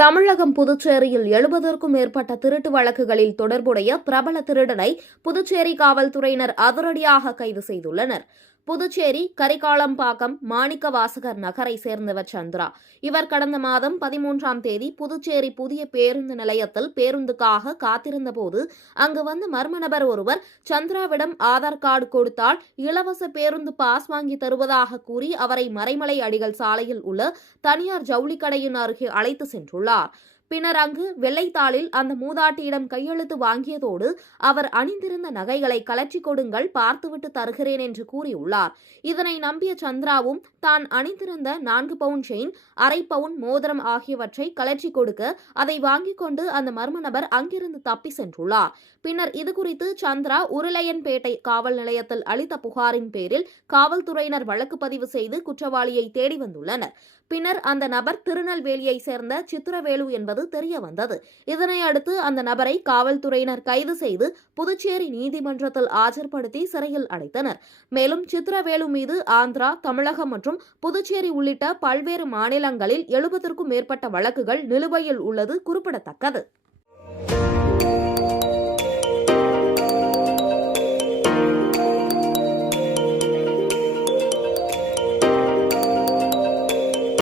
தமிழகம் புதுச்சேரியில் 70க்கும் மேற்பட்ட திருட்டு வழக்குகளில் தொடர்புடைய பிரபல திருடனை புதுச்சேரி காவல்துறையினர் அதிரடியாக கைது செய்துள்ளனர். புதுச்சேரி கரிகாலம்பாக்கம் மாணிக்கவாசகர் நகரை சேர்ந்தவர் சந்திரா. இவர் கடந்த மாதம் 13ஆம் தேதி புதுச்சேரி புதிய பேருந்து நிலையத்தில் பேருந்துக்காக காத்திருந்தபோது அங்கு வந்த மர்ம நபர் ஒருவர் சந்திராவிடம் ஆதார் கார்டு கொடுத்தால் இலவச பேருந்து பாஸ் வாங்கி தருவதாக கூறி அவரை மறைமலை அடிகள் சாலையில் உள்ள தனியார் ஜவுளிக்கடையின் அருகே அழைத்து சென்றுள்ளார். பின்னர் அங்கு வெள்ளைத்தாளில் அந்த மூதாட்டியிடம் கையெழுத்து வாங்கியதோடு அவர் அணிந்திருந்த நகைகளை கலற்றி கொடுங்கள், பார்த்துவிட்டு தருகிறேன் என்று கூறியுள்ளார். இதனை நம்பிய சந்திராவும் தான் அணிந்திருந்த 4 பவுன் செயின், அரை பவுன் மோதிரம் ஆகியவற்றை கலற்றி கொடுக்க அதை வாங்கிக் கொண்டு அந்த மர்ம நபர் அங்கிருந்து தப்பி சென்றுள்ளார். பின்னர் இதுகுறித்து சந்திரா உருளையன்பேட்டை காவல் நிலையத்தில் அளித்த புகாரின் பேரில் காவல்துறையினர் வழக்கு பதிவு செய்து குற்றவாளியை தேடி வந்துள்ளனர். பின்னர் அந்த நபர் திருநெல்வேலியை சேர்ந்த சித்திரவேலு என்பது தெரிய வந்தது. இதனையடுத்து அந்த நபரை காவல்துறையினர் கைது செய்து புதுச்சேரி நீதிமன்றத்தில் ஆஜர்படுத்தி சிறையில் அடைத்தனர். மேலும் சித்திரவேலு மீது ஆந்திரா, தமிழகம் மற்றும் புதுச்சேரி உள்ளிட்ட பல்வேறு மாநிலங்களில் 70க்கும் மேற்பட்ட வழக்குகள் நிலுவையில் உள்ளது குறிப்பிடத்தக்கது.